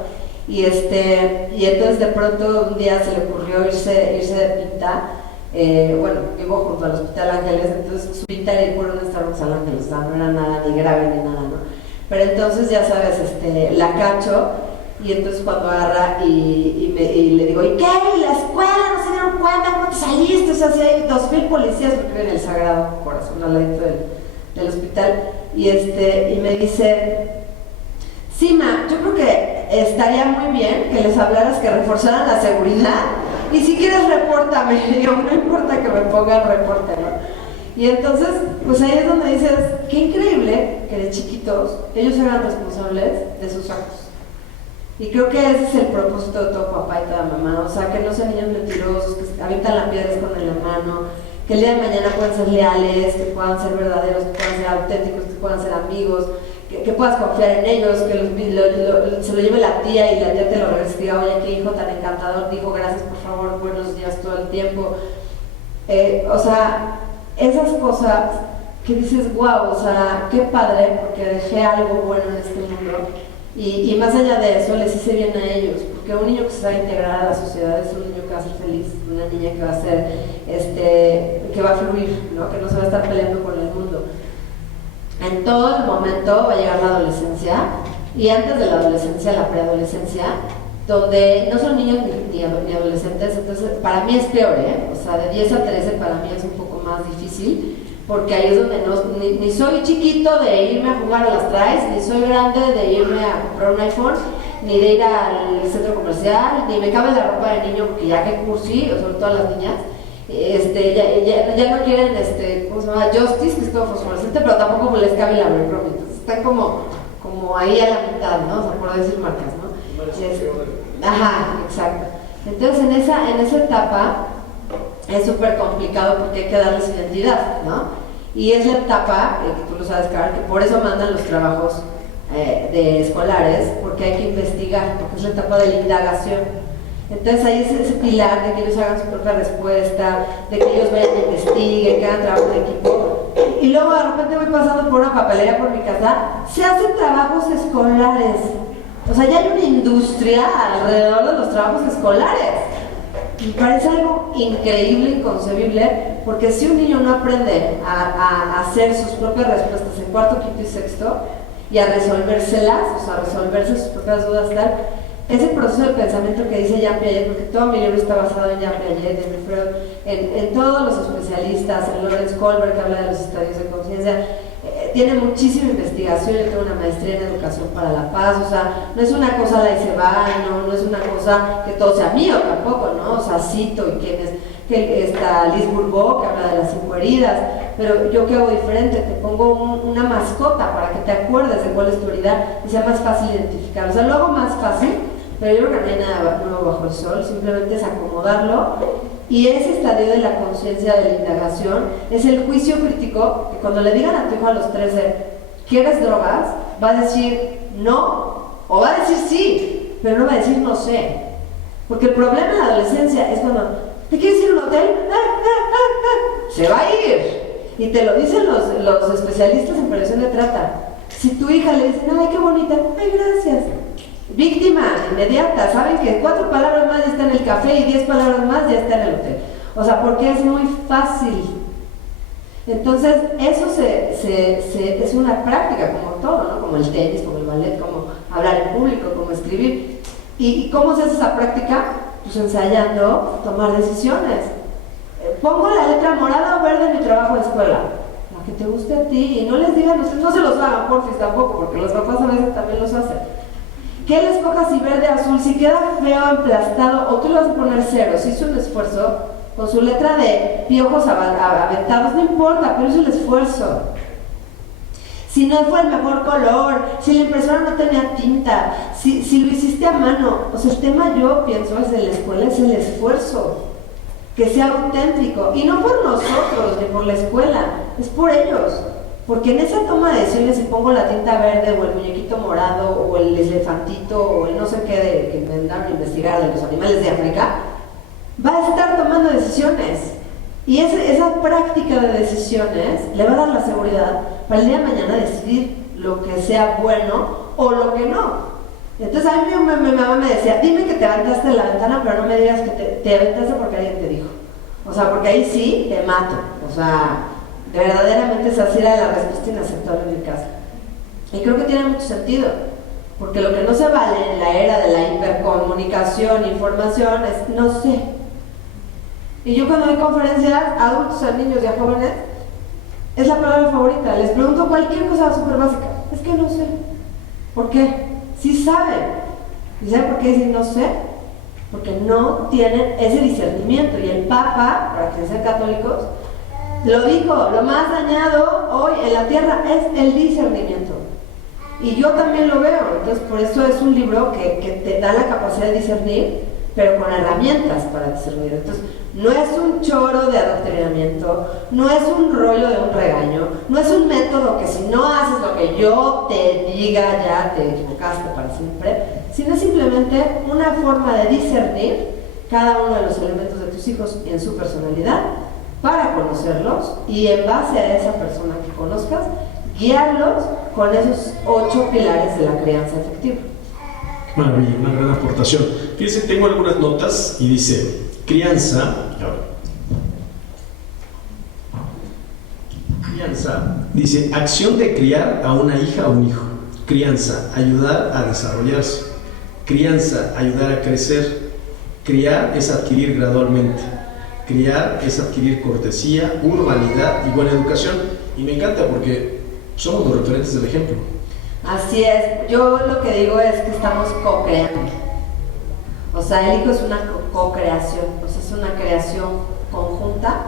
Y entonces de pronto un día se le ocurrió irse de pinta. Bueno, vivo junto al Hospital Ángeles, entonces su pinta era ir por un Starbucks al Ángeles, o sea, no era nada ni grave ni nada, ¿no? Pero entonces ya sabes, la cacho, y entonces cuando agarra y le digo, ¿y qué? ¿Y la escuela? ¿No se dieron cuenta? ¿Cómo te saliste? O sea, si hay 2000 policías porque vive en el Sagrado Corazón, al ladito del hospital, y me dice, sí, ma, yo creo que estaría muy bien que les hablaras que reforzaran la seguridad, y si quieres repórtame. Digo, no importa que me pongan reporte, ¿no? Y entonces, pues ahí es donde dices, qué increíble que de chiquitos ellos eran responsables de sus actos. Y creo que ese es el propósito de todo papá y toda mamá, o sea, que no sean niños mentirosos, que avientan la piedra con la mano, que el día de mañana puedan ser leales, que puedan ser verdaderos, que puedan ser auténticos, que puedan ser amigos, que puedas confiar en ellos, que se lo lleve la tía y la tía te lo regrese y diga, oye, qué hijo tan encantador, dijo gracias, por favor, buenos días todo el tiempo. O sea, esas cosas que dices, wow, o sea, qué padre, porque dejé algo bueno en este mundo. Y más allá de eso, les hice bien a ellos, porque un niño que se sabe integrar a la sociedad es un niño que va a ser feliz, una niña que va a ser, que va a fluir, ¿no? Que no se va a estar peleando con el mundo. En todo el momento va a llegar la adolescencia, y antes de la adolescencia, la preadolescencia, donde no son niños ni adolescentes, entonces para mí es peor, o sea, de 10 a 13 para mí es un poco más difícil, porque ahí es donde ni soy chiquito de irme a jugar a las traes, ni soy grande de irme a comprar un iPhone, ni de ir al centro comercial, ni me cabe la ropa de niño, porque ya que cursi, o sobre todo las niñas, ya no quieren, ¿cómo se llama? Justice, que es todo fosforescente, pero tampoco les cabe la Abercrombie, entonces están como ahí a la mitad, ¿no? O sea, por decir marcas, ¿no? Ajá, exacto. Entonces en esa etapa es súper complicado porque hay que darles identidad, ¿no? Y es la etapa, que tú lo sabes, Carl, que por eso mandan los trabajos de escolares, porque hay que investigar, porque es la etapa de la indagación. Entonces ahí es ese pilar de que ellos hagan su propia respuesta, de que ellos vayan y investiguen, que hagan trabajo de equipo. Y luego de repente voy pasando por una papelera por mi casa, se hacen trabajos escolares. O sea, ya hay una industria alrededor de los trabajos escolares. Me parece algo increíble, inconcebible, porque si un niño no aprende a hacer sus propias respuestas en cuarto, quinto y sexto, y a resolvérselas, o sea, a resolverse sus propias dudas, tal, ese proceso de pensamiento que dice Jean Piaget, porque todo mi libro está basado en Jean Piaget, en Freud, en todos los especialistas, en Lawrence Kohlberg, que habla de los estadios de conciencia, tiene muchísima investigación. Yo tengo una maestría en educación para la paz, o sea, no es una cosa la y se va, no es una cosa que todo sea mío tampoco, ¿no? O sea, cito y quién es, que está Liz Bourbeau, que habla de las 5 heridas, pero yo qué hago diferente, te pongo una mascota para que te acuerdes de cuál es tu herida y sea más fácil identificar, o sea, lo hago más fácil, pero yo creo que no hay nada nuevo bajo el sol, simplemente es acomodarlo. Y ese estadio de la conciencia, de la indagación, es el juicio crítico, que cuando le digan a tu hijo a los 13, ¿quieres drogas?, va a decir no, o va a decir sí, pero no va a decir no sé. Porque el problema en la adolescencia es cuando, ¿te quieres ir a un hotel? Se va a ir. Y te lo dicen los especialistas en prevención de trata. Si tu hija le dice, ay, qué bonita, ay, gracias. Víctima inmediata, saben que 4 palabras más ya está en el café y 10 palabras más ya está en el hotel. O sea, porque es muy fácil. Entonces, eso es una práctica, como todo, ¿no? Como el tenis, como el ballet, como hablar en público, como escribir. ¿Y cómo se hace esa práctica? Pues ensayando, tomar decisiones. Pongo la letra morada o verde en mi trabajo de escuela, la que te guste a ti, y no les digan, ustedes no se los hagan, porfis, tampoco, porque los papás a veces también los hacen. Que él escoja si verde, azul, si queda feo, emplastado, o tú le vas a poner 0, si hizo un esfuerzo, con su letra de piojos aventados, no importa, pero hizo el esfuerzo. Si no fue el mejor color, si la impresora no tenía tinta, si lo hiciste a mano, o sea, el tema yo pienso es de la escuela, es el esfuerzo, que sea auténtico, y no por nosotros, ni por la escuela, es por ellos. Porque en esa toma de decisiones, si pongo la tinta verde o el muñequito morado o el elefantito o el no sé qué que intentaron investigar de los animales de África, va a estar tomando decisiones. Y esa práctica de decisiones le va a dar la seguridad para el día de mañana decidir lo que sea bueno o lo que no. Entonces a mí mi mamá me decía, dime que te aventaste de la ventana, pero no me digas que te aventaste porque alguien te dijo. O sea, porque ahí sí te mato. O sea, verdaderamente esa sí era la respuesta inaceptable en mi casa. Y creo que tiene mucho sentido, porque lo que no se vale en la era de la hipercomunicación, información, es no sé. Y yo cuando doy conferencias a adultos, a niños y a jóvenes, es la palabra favorita. Les pregunto cualquier cosa súper básica. Es que no sé. ¿Por qué? Sí saben. ¿Y saben por qué dicen no sé? Porque no tienen ese discernimiento. Y el Papa, para quienes sean católicos, lo dijo, lo más dañado hoy en la tierra es el discernimiento. Y yo también lo veo. Entonces por eso es un libro que te da la capacidad de discernir, pero con herramientas para discernir. Entonces, no es un choro de adoctrinamiento, no es un rollo de un regaño, no es un método que si no haces lo que yo te diga ya te equivocaste para siempre, sino es simplemente una forma de discernir cada uno de los elementos de tus hijos en su personalidad para conocerlos y en base a esa persona que conozcas, guiarlos con esos 8 pilares de la crianza efectiva. Maravilla, una gran aportación. Fíjense, tengo algunas notas y dice, crianza, dice, acción de criar a una hija o un hijo. Crianza, ayudar a desarrollarse. Crianza, ayudar a crecer. Criar es adquirir gradualmente. Criar es adquirir cortesía, urbanidad y buena educación. Y me encanta porque somos los referentes del ejemplo. Así es, yo lo que digo es que estamos co-creando. O sea, el hijo es una co-creación, o sea, es una creación conjunta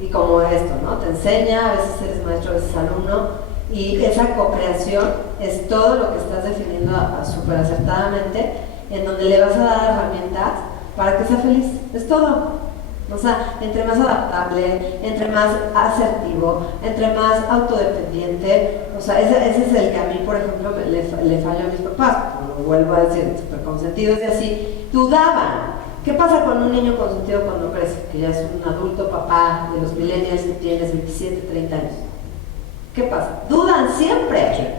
y como esto, ¿no? Te enseña, a veces eres maestro, a veces alumno, y esa co-creación es todo lo que estás definiendo súper acertadamente, en donde le vas a dar herramientas para que sea feliz, es todo. O sea, entre más adaptable, entre más asertivo, entre más autodependiente, o sea, ese es el que a mí, por ejemplo, le falló a mis papás, como vuelvo a decir, súper consentidos y así, dudaban. ¿Qué pasa con un niño consentido cuando crece? Que ya es un adulto papá de los millennials que tienes 27, 30 años. ¿Qué pasa? Dudan siempre.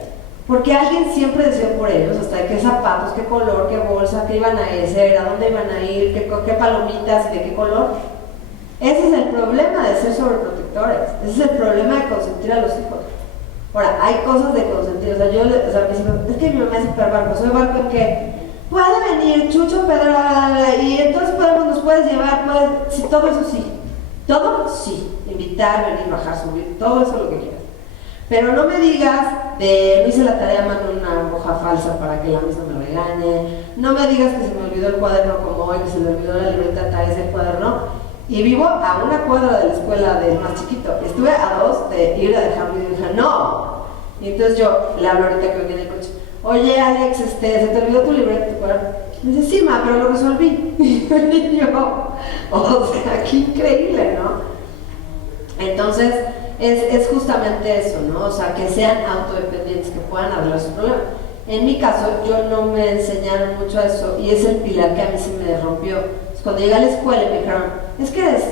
Porque alguien siempre decidió por ellos, hasta de qué zapatos, qué color, qué bolsa, qué iban a hacer, a dónde iban a ir, qué palomitas y de qué color. Ese es el problema de ser sobreprotectores, ese es el problema de consentir a los hijos. Ahora, hay cosas de consentir, o sea, mis hijos, es que mi mamá es súper barco, ¿soy barco en qué? Puede venir Chucho Pedra y entonces nos puedes llevar, sí, todo eso sí, invitar, venir, bajar, subir, todo eso lo que quieras. Pero no me digas no hice la tarea, mando una hoja falsa para que la misma me regañe, no me digas que se me olvidó el cuaderno como hoy, que se me olvidó la libreta, traes el cuaderno. Y vivo a una cuadra de la escuela del más chiquito. Estuve a 2 de ir a dejarlo y dije, no. Y entonces yo le hablo ahorita que viene el coche. Oye, Alex, ¿se te olvidó tu libreta, tu cuaderno? Me dice, sí, ma, pero lo resolví. Y yo, o sea, qué increíble, ¿no? Entonces, es justamente eso, ¿no? O sea, que sean autodependientes, que puedan arreglar sus problemas. En mi caso, yo no me enseñaron mucho eso y es el pilar que a mí se me rompió. Cuando llegué a la escuela y me dijeron, es que eres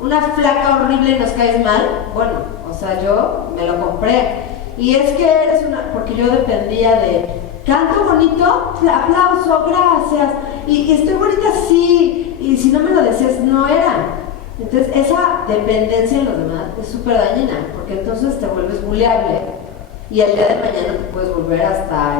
una flaca horrible y nos caes mal, bueno, o sea, yo me lo compré. Y es que eres porque yo dependía de, canto bonito, aplauso, gracias, y estoy bonita, sí, y si no me lo decías, no era. Entonces, esa dependencia en los demás es súper dañina, porque entonces te vuelves buleable y el día de mañana te puedes volver hasta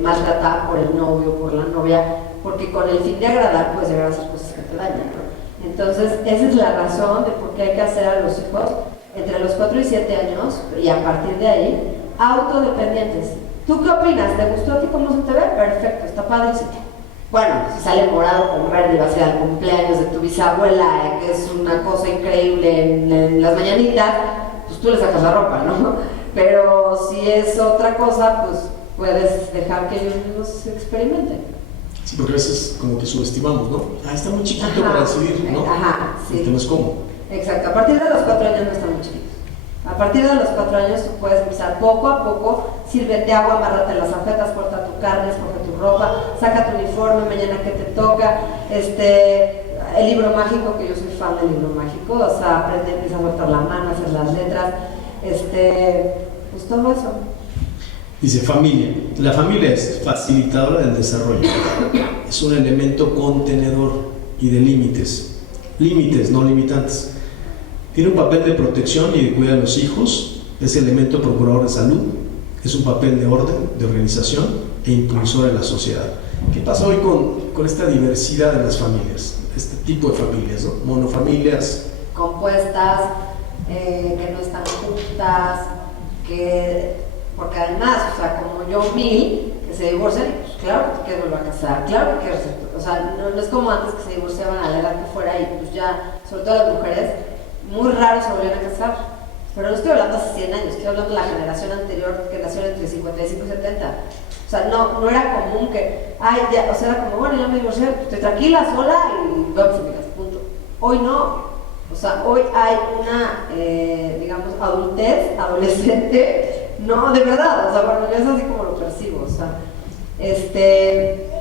maltratar por el novio, por la novia, porque con el fin de agradar puedes llegar a hacer cosas que te dañan, ¿no? Entonces, esa es la razón de por qué hay que hacer a los hijos entre los 4 y 7 años, y a partir de ahí, autodependientes. ¿Tú qué opinas? ¿Te gustó a ti cómo se te ve? Perfecto, está padrísimo. Bueno, si sale morado con verde y va a ser al cumpleaños de tu bisabuela, que es una cosa increíble en las mañanitas, pues tú le sacas la ropa, ¿no? Pero si es otra cosa, pues puedes dejar que ellos mismos experimenten. Sí, porque a veces como que subestimamos, ¿no? Está muy chiquito para decidir, ¿no? Ajá, sí. No es cómodo. Exacto, a partir de los 4 años no están muy chiquitos. A partir de los 4 años tú puedes empezar poco a poco, sírvete agua, amárrate las agujetas, corta tu carne, escoge tu ropa, saca tu uniforme, mañana que te toca, el libro mágico, que yo soy fan del libro mágico, o sea, aprende, empieza a soltar la mano, hacer las letras, pues todo eso. Dice familia. La familia es facilitadora del desarrollo. Es un elemento contenedor y de límites. Límites, no limitantes. Tiene un papel de protección y de cuidar a los hijos. Es elemento procurador de salud. Es un papel de orden, de organización e impulsor de la sociedad. ¿Qué pasa hoy con esta diversidad de las familias? Este tipo de familias, ¿no? Monofamilias. Compuestas, que no están juntas, porque además, o sea, como yo vi que se divorcian, pues claro que te quieres volver a casar, claro que quieres, o sea, no es como antes que se divorciaban a la edad que fuera y pues ya, sobre todo las mujeres, muy raro se volvían a casar. Pero no estoy hablando hace 100 años, estoy hablando de la generación anterior, que nació entre 55 y 70. O sea, no era común que, ay, ya, o sea, era como, bueno, ya me divorcié, estoy tranquila, sola y vamos a mi casa, punto. Hoy no. O sea, hoy hay una, digamos, adultez, adolescente, no, de verdad, o sea, bueno, yo es así como lo percibo, o sea,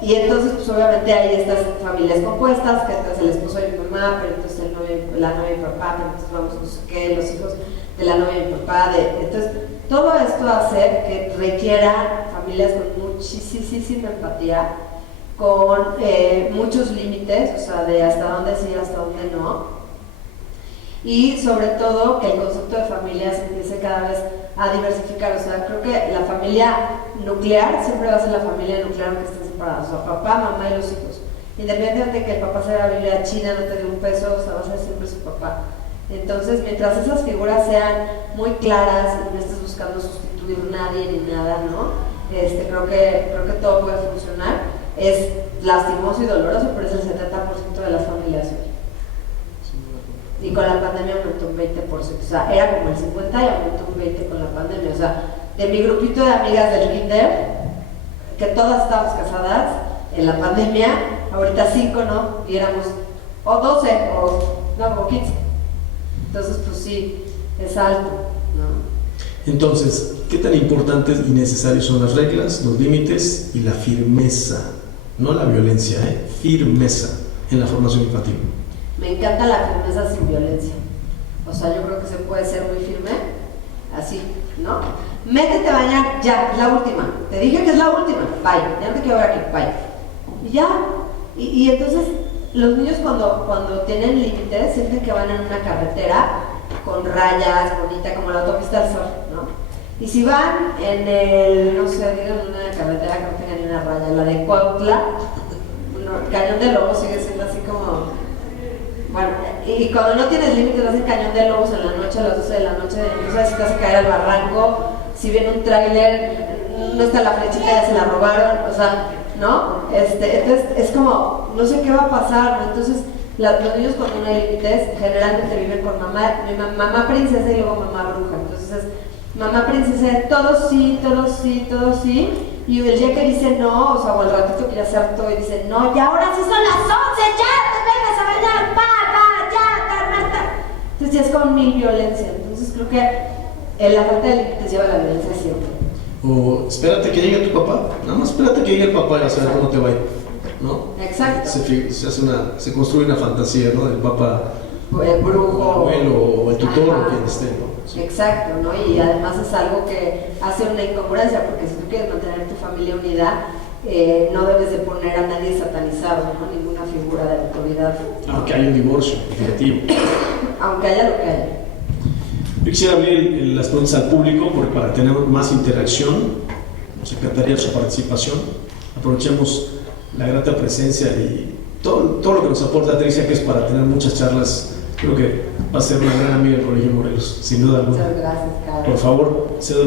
y entonces, pues obviamente hay estas familias compuestas, que entonces el esposo de mi mamá, pero entonces la novia de mi papá, pero entonces vamos, no sé qué, los hijos de la novia de mi papá, entonces, todo esto hace que requiera familias con muchísima empatía, con muchos límites, o sea, de hasta dónde sí, hasta dónde no. Y sobre todo que el concepto de familia se empiece cada vez a diversificar, o sea, creo que la familia nuclear siempre va a ser la familia nuclear aunque estén separados, o sea, papá, mamá y los hijos, independientemente de que el papá se vaya a vivir a China, no te dé un peso, o sea, va a ser siempre su papá. Entonces, mientras esas figuras sean muy claras y no estés buscando sustituir nadie ni nada, ¿no? Creo que todo puede funcionar. Es lastimoso y doloroso, pero es el 70% de las familias hoy. Y con la pandemia aumentó un 20%, o sea, era como el 50% y aumentó un 20% con la pandemia. O sea, de mi grupito de amigas del kinder, que todas estábamos casadas en la pandemia, ahorita 5, ¿no? Y éramos o 12 o 15. Entonces, pues sí, es alto, ¿no? Entonces, ¿qué tan importantes y necesarios son las reglas, los límites y la firmeza? No la violencia, firmeza en la formación infantil. Me encanta la firmeza sin violencia. O sea, yo creo que se puede ser muy firme, así, ¿no? Métete a bañar, ya, es la última. Te dije que es la última, bye, ya no te quiero ver aquí, bye. Y ya, y entonces los niños cuando tienen límites sienten que van en una carretera con rayas, bonita, como la autopista del sol, ¿no? Y si van en el, no sé, digan una carretera que no tenga ni una raya, la de Cuautla, el Cañón de Lobos sigue siendo así como, bueno, y cuando no tienes límites hacen Cañón de Lobos en la noche, a las 12 de la noche, no sabes si te vas a caer al barranco, si viene un tráiler, no está la flechita, ya se la robaron, o sea, ¿no? Entonces es como, no sé qué va a pasar, ¿no? Entonces los niños cuando no hay límites generalmente viven con mamá princesa y luego mamá bruja, entonces es mamá princesa de todo sí, y el día que dice no, o sea, o el ratito que ya se hartó y dice no, y ahora sí son las 11, ya te vengas a bañar, ya, Carmeta. Entonces ya es con mil violencia, entonces creo que la falta de límites lleva a la violencia siempre. O espérate que llegue tu papá, nada más espérate que llegue el papá y vas a ver cómo te va a ir, ¿no? Exacto. Se construye una fantasía, ¿no? Del papá, el brujo, el abuelo o el tutor ajá, o quien esté, ¿no? Sí. Exacto, ¿no? Y además es algo que hace una incongruencia, porque si tú quieres mantener tu familia unida, no debes de poner a nadie satanizado, ¿no? Ninguna figura de autoridad. Aunque haya un divorcio, definitivo. Aunque haya lo que haya. Yo quisiera abrir las preguntas al público porque para tener más interacción, nos encantaría su participación. Aprovechemos la grata presencia y todo lo que nos aporta Tricia, que es para tener muchas charlas. Creo que va a ser una gran amiga del Colegio Morelos, sin duda alguna. Muchas gracias, Carlos. Por favor, cedo